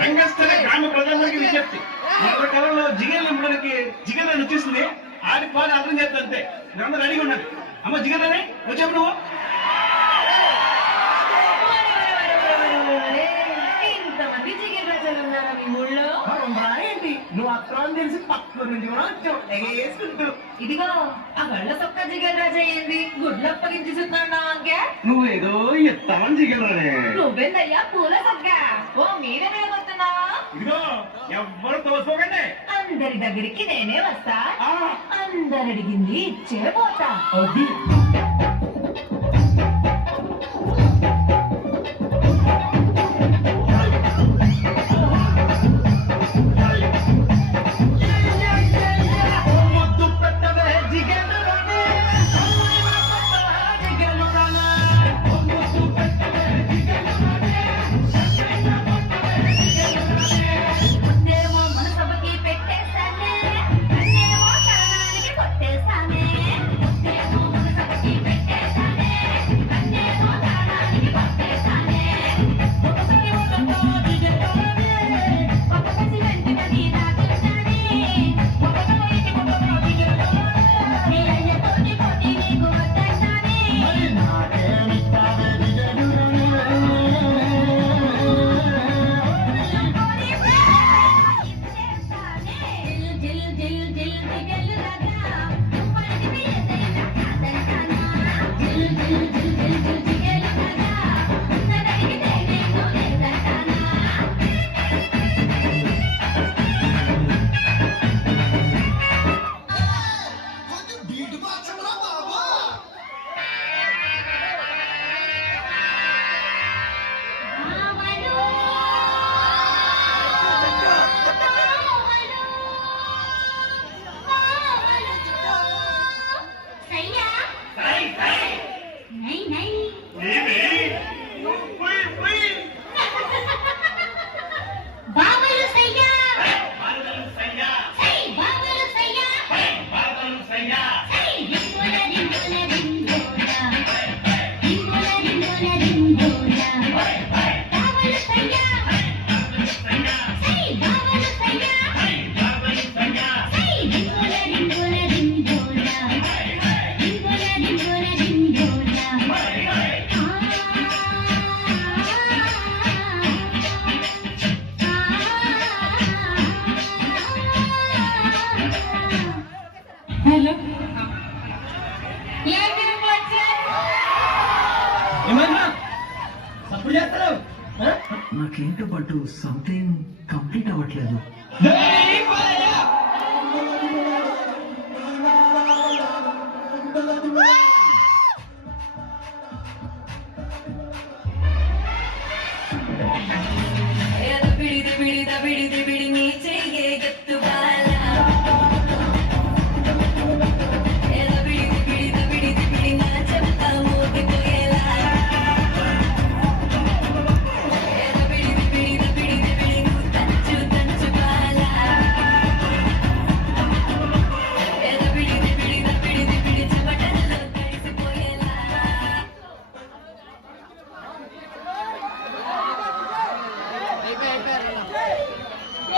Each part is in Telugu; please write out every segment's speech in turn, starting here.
రంగస్థల గ్రామ ప్రజలందరికీ విజ్ఞప్తి, మరొక కాలంలో జిగేలు ఇమ్మడానికి జిగేలని వచ్చేసింది, ఆడి పాలు అర్థం చేస్తా అంతే. మీరందరూ రెడీగా ఉండండి. అమ్మ జిగేలని వచ్చావు నువ్వు. ఇంతమంది జిగేల్ రాజాలు ఉన్నారా మీ ఊళ్ళో? ఏంటి నువ్వు అత్రం తెలిసి పక్క నుంచి కూడా వచ్చావు ఎగేసుకుంటూ. ఇదిగో ఆ గళ్ళ సొక్క జిగేల్ రాజా ఏంది గుడ్లు అప్పగించి చూస్తున్నా అంకే? నువ్వేదో ఎత్తామని జిగేలనే. నువ్వేందయ్యా పూల సొక్క? ఓ మీరే నిలబడుతున్నావా? ఇదిగో ఎవ్వరు తోసుకోకండి, అందరి దగ్గరికి నేనే వస్తా, అందరు అడిగింది ఇచ్చే పోతా. అది నాకేంటో బట్టు సంథింగ్ కంప్లీట్ అవ్వట్లేదు.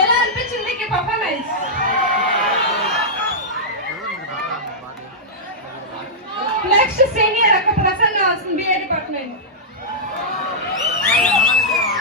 ఎలా అనిపించింది పర్ఫార్మెన్స్? నెక్స్ట్ సీనియర్ ఒక ప్రసంగం వస్తుంది.